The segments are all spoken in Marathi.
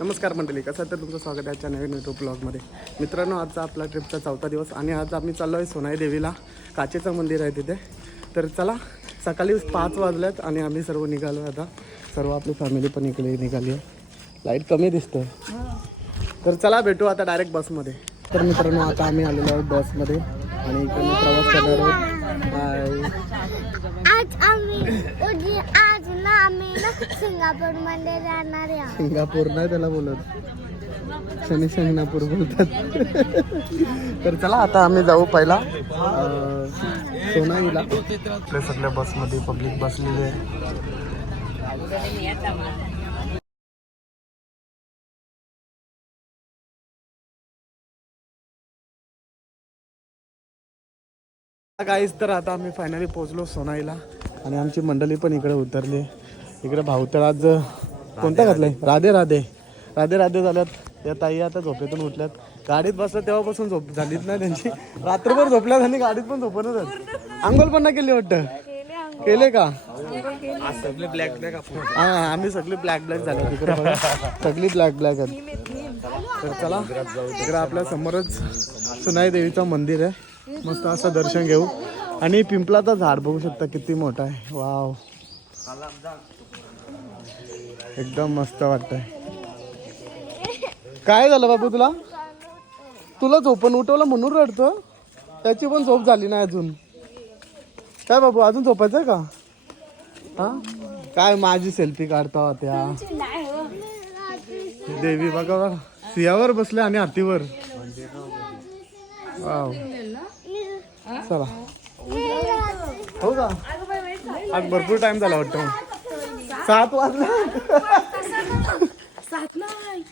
नमस्कार मंडळी कसं तर तुमचं स्वागत आहे आजच्या नवीन यूट्यूब ब्लॉगमध्ये मित्रांनो आजचा आपला ट्रिपचा चौथा दिवस आणि आज आम्ही चाललो आहे सोनाई देवीला काचेचं मंदिर आहे तिथे. तर चला सकाळी पाच वाजल्यात आणि आम्ही सर्व निघालो आहे आता. सर्व आपली फॅमिली पण इकडे निघाली आहे. लाइट कमी दिसतं तर चला भेटू आता डायरेक्ट बसमध्ये तर मित्रांनो आता आम्ही आलेलो आहोत बसमध्ये आणि इकडे प्रवास करणार आहोत बाय आम्ही ना सिंगापूरमध्ये जाणार आहे. सिंगापूर नाही त्याला बोलत शनी शिंगणापूर बोलतात. तर चला आता आम्ही जाऊ पहिला. सोनाईला. आपल्या सगळ्या बसमध्ये पब्लिक बसलेली आहे. काहीच तर आता आम्ही फायनली पोहोचलो सोनाईला. आणि आमची मंडळी पण इकडे उतरली इकडे भावतळ आज कोणता घातलाय? राधे. राधे राधे. राधे झाल्यात. या ताई आता झोपेतून उठल्यात. गाडीत बसलं तेव्हापासून झोप झालीच नाही त्यांची. रात्रभर झोपल्यात आणि गाडीत पण झोपणच आहेत. आंघोळ पण नाही केली वाटतं? केले का? हा आम्ही सगळे ब्लॅक ब्लॅक झाले. तिकडे सगळी ब्लॅक ब्लॅक आहेत. तर चला इकडे आपल्या समोरच सुनाई देवीचं मंदिर आहे. मस्त असं दर्शन घेऊ. आणि पिंपलाचं झाड बघू शकता किती मोठा आहे. वाव. एकदम मस्त वाटतंय. काय झालं बाबू तुला? तुला झोपून उठवलं म्हणून रडतो त्याची पण झोप झाली नाही अजून. काय बाबू अजून झोपायचं आहे का? हा? काय माझी सेल्फी काढता होत्या. देवी बघा बघा. सियावर बसले आणि हातीवर. वाव. चला. हो का? आज भरपूर टाइम झाला वाटतं. सात वाजला. सात नाही.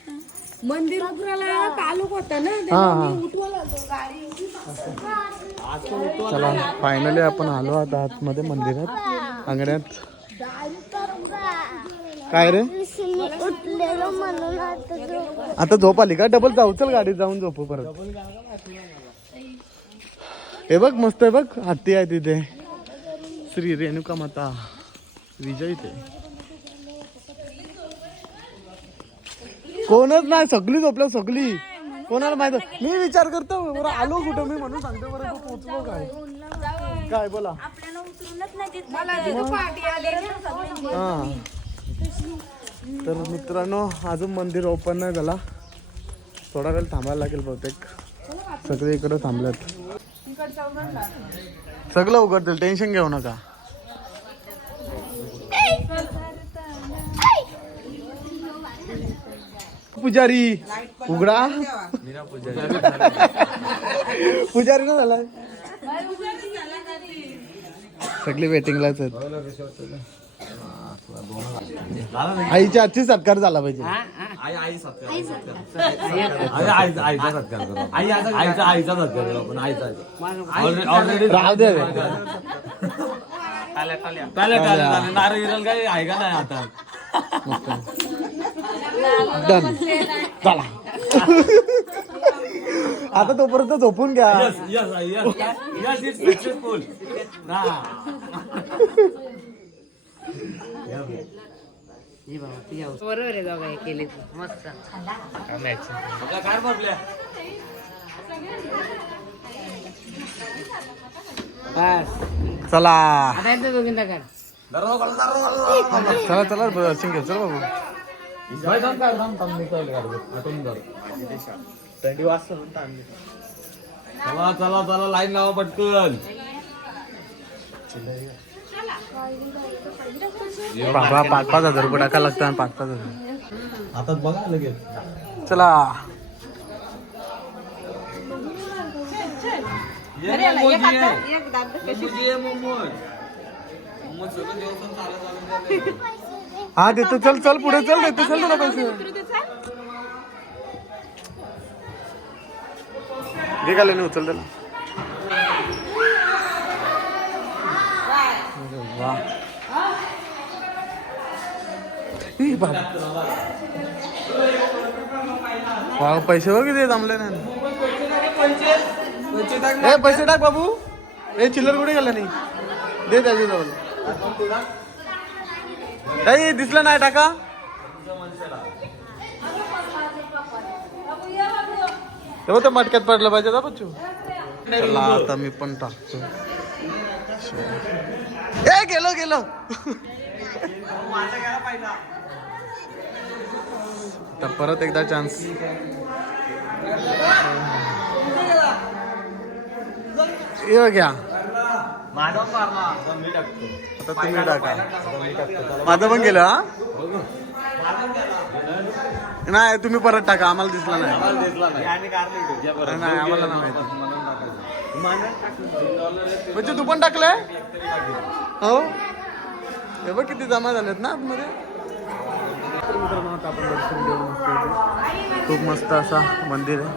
मंदिरापुराला कालूक होता ना हा हा. चला फायनली आपण आलो आता आतमध्ये मंदिरात अंगण्यात. काय रे? आता झोप आली का? डबल जाऊ चल गाडीत जाऊन झोपू परत. हे बघ मस्त आहे बघ हत्ती आहे तिथे. श्री रेणुका माता विजय ते. कोणच नाही सगळी झोपल्या सगळी. कोणाला माहीत मी विचार करतो बरं आलो कुठं? मी म्हणून सांगतो बरं तू पोचलो काय? काय बोला. हा. तर मित्रांनो अजून मंदिर ओपन नाही झाला. थोडा वेळ थांबायला लागेल बहुतेक. सगळे इकडे थांबल्यात. सगळं उघडतील टेन्शन घेऊ नका. पुजारी उघडा. पुजारी ना झाला सगळे वेटिंगलाच आहेत. आईच्या आजची सत्कार झाला पाहिजे. आई आईचा सत्कार करू आई आईचा आईचा सत्कार करू आपण आईचा ऑलरेडी राहू दे नारळ काही आहे का नाही आता? डन चला. आता तोपर्यंत झोपून घ्या. यस यस यस बरोबर आहे दोघं केली. मस्त. काय बाबल्या बस. चला. आता येतो दोघींदा कर चला चला दर्शन चल बाबू. चला चला चला लाईन लावा पटकन. बाबा पाच पाच हजार रुपये टाका लागतात पाच पाच हजार. हातात बघा लगेच. चला. हा देतो चल चल पुढे चल देतो चल तुला पैसे. घे का लेणे उचल त्याला. वा. ई बाबा. पैसे वगैरे किती जमले ना ए पैसे टाक बाबू. ए चिल्लर कुठे गेला नाही? दे त्याच्याजवळ. काही दिसलं नाही टाका. तेव्हा तर मटक्यात पडलं पाहिजे ना बच्चू. आता मी पण टाकतो. ए गेलो गेलो. तर परत एकदा चान्स ये घ्या आता तुम्ही टाका. माझं पण गेलं हा? नाही तुम्ही परत टाका. आम्हाला दिसला नाही. नाही. आम्हाला नाही माहिती. म्हणजे तू पण टाकलंय? हो? हे बघ किती जमा झालेत ना आतमध्ये. मित्रांनो, आता आपण दर्शन मस्त खूप मस्त असा मंदिर आहे.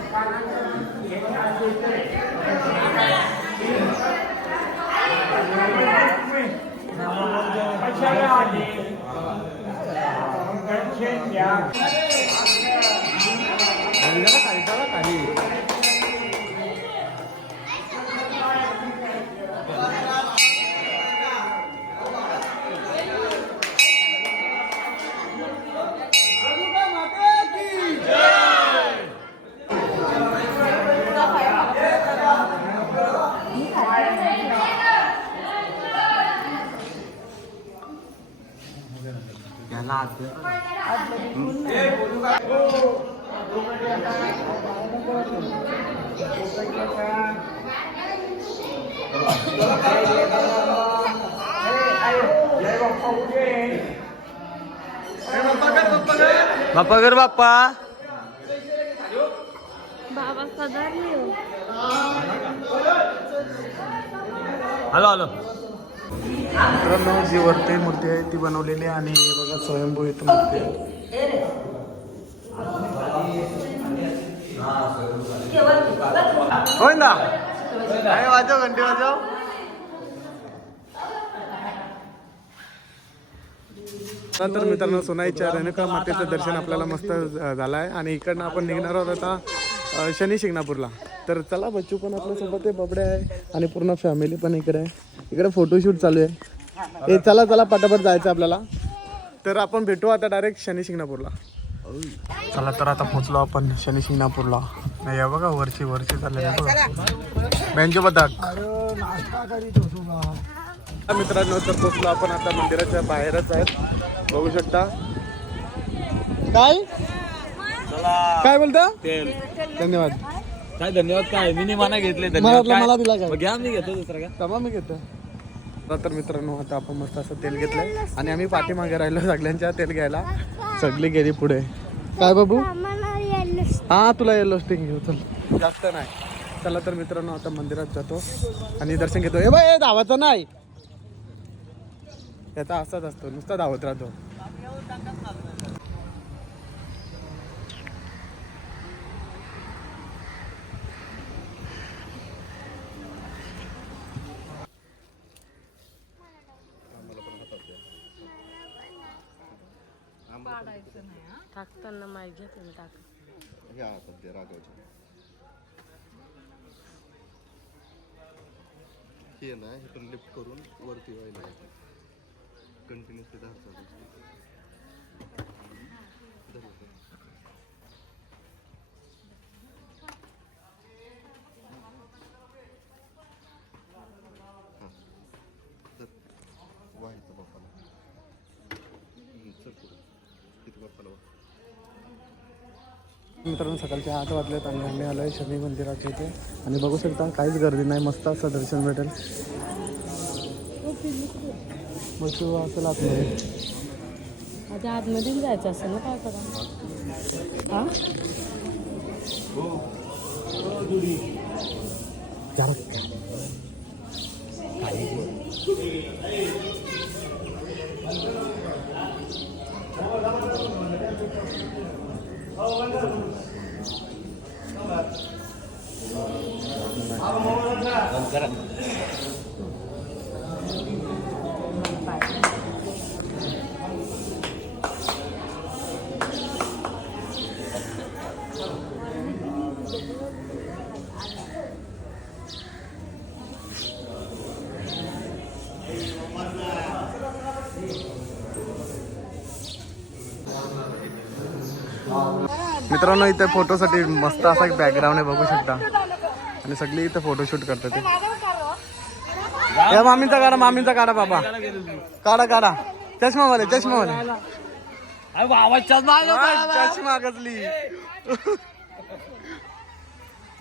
बाप्पा कर बाप्पा. बाबा हो. Hello hello. मित्रांनो जी वरती मूर्ती आहे ती बनवलेली आहे आणि हे बघा स्वयंभू इथं मूर्ती आहे. होय ना? काय वाजव घंटी वाजव. तर मित्रांनो सोनाईच्या रेणुका मातेचं दर्शन आपल्याला मस्त झालं आहे आणि इकडनं आपण निघणार आहोत आता शनी शिंगणापूरला. तर चला बच्चू पण आपल्यासोबत आहे बबडे आहे आणि पूर्ण फॅमिली पण इकडे आहे. इकडे फोटोशूट चालू आहे. ए चला चला पटापट जायचं आपल्याला. तर आपण भेटू आता डायरेक्ट शनी शिंगणापूरला. चला तर आता पोचलो आपण शनी शिंगणापूरला. नाही या बघा वरची वरची चालले बँजो बदाक. मित्रांनो तर पोचलो आपण आता मंदिराच्या बाहेरच आहेत. बघू शकता. काय? काय बोलता? धन्यवाद. काय धन्यवाद काय? मी मना घेतले मला धन्यवाद काय? मला दिला काय घ्या मी घेतो दुसरा का? तमा मी घेतो. तर मित्रांनो आता आपण मस्त असं तेल घेतलंय. आणि आम्ही पाठीमागे राहिलो सगळ्यांच्या तेल घ्यायला. सगळी गेली पुढे. काय बाबू? हा तुला येलो स्टिंग घेऊ चल. जास्त नाही. चला तर मित्रांनो आता मंदिरात जातो. आणि दर्शन घेतो. ए बाय धावाचं नाही. याचा असाच असतो. नुसता धावत राहतो. टाकताना माहिती तुम्ही टाक. हे ना हे पण लिफ्ट करून वरती व्हायला कंटिन्युअसली दहा चालू. मित्रांनो सकाळचे आठ वाजलेत आणि आम्ही आलो आहे शनी मंदिराच्या इथे. आणि बघू शकता काहीच गर्दी नाही. मस्त असं दर्शन भेटेल. बसू असेल आतमध्ये आता आतमध्येच जायचं असेल ना काय करा? हां. हो. मित्रांनो इथे फोटोसाठी मस्त असा एक बॅकग्राऊंड आहे बघू शकता. आणि सगळी इथे फोटोशूट करतात या मामीचा काढा मामीचा काढा बाबा. काढा काढा. चष्मा वाले चष्मा वाले. चष्मा कसली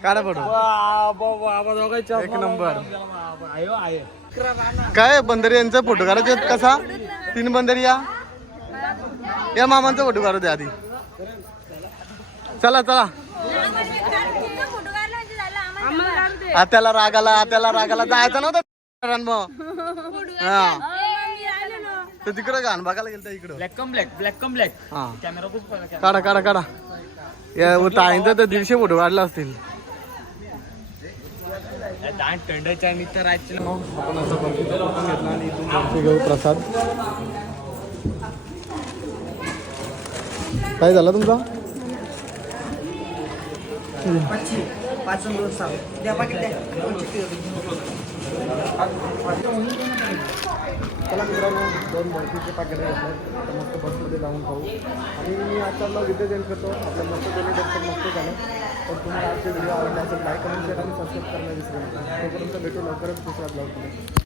काढा फोटो. एक नंबर. काय बंदरी यांचा फोटो काढायचे कसा? तीन बंदरी या? या मामांचा फोटो काढू द्या आधी. चला चला. आत्याला रागाला आत्याला रागाला. जायचं नव्हतं हा. तिकडं घाण बघायला गेलं इकडं. Black come black black come black हा. कॅमेरा खूप. काढा काढा काढा. या ताईंचा तर दीडशे फोटो काढले असतील. राहायचं. आपण असं घेतला आणि इथून घेऊ प्रसाद. काय झालं तुमचा? चला मित्रांनो दोन बर्फीचे पाकिट घेतलं तर मस्त बसमध्ये जाऊन खाऊ आणि मी आजचा विद्या देईल करतो. आपल्या मस्त दोन्ही दर्शन मस्त झालं. तर तुम्हाला आजचे व्हिडिओ आवडले असेल लाईक करून शेअर आणि सबस्क्राईब करायला विसरू नका तोपर्यंत भेटू लवकरच दुसऱ्या ब्लॉगमध्ये